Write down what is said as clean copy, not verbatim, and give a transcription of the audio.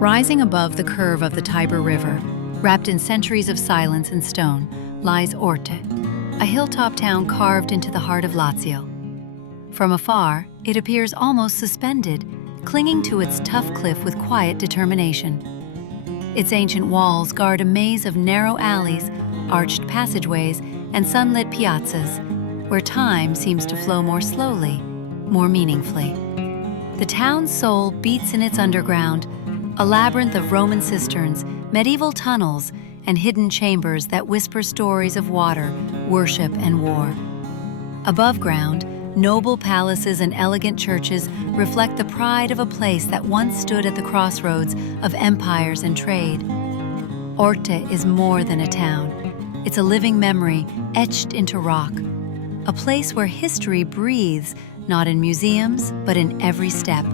Rising above the curve of the Tiber River, wrapped in centuries of silence and stone, lies Orte, a hilltop town carved into the heart of Lazio. From afar, it appears almost suspended, clinging to its tough cliff with quiet determination. Its ancient walls guard a maze of narrow alleys, arched passageways, and sunlit piazzas, where time seems to flow more slowly, more meaningfully. The town's soul beats in its underground, a labyrinth of Roman cisterns, medieval tunnels, and hidden chambers that whisper stories of water, worship, and war. Above ground, noble palaces and elegant churches reflect the pride of a place that once stood at the crossroads of empires and trade. Orte is more than a town. It's a living memory etched into rock, a place where history breathes, not in museums, but in every step.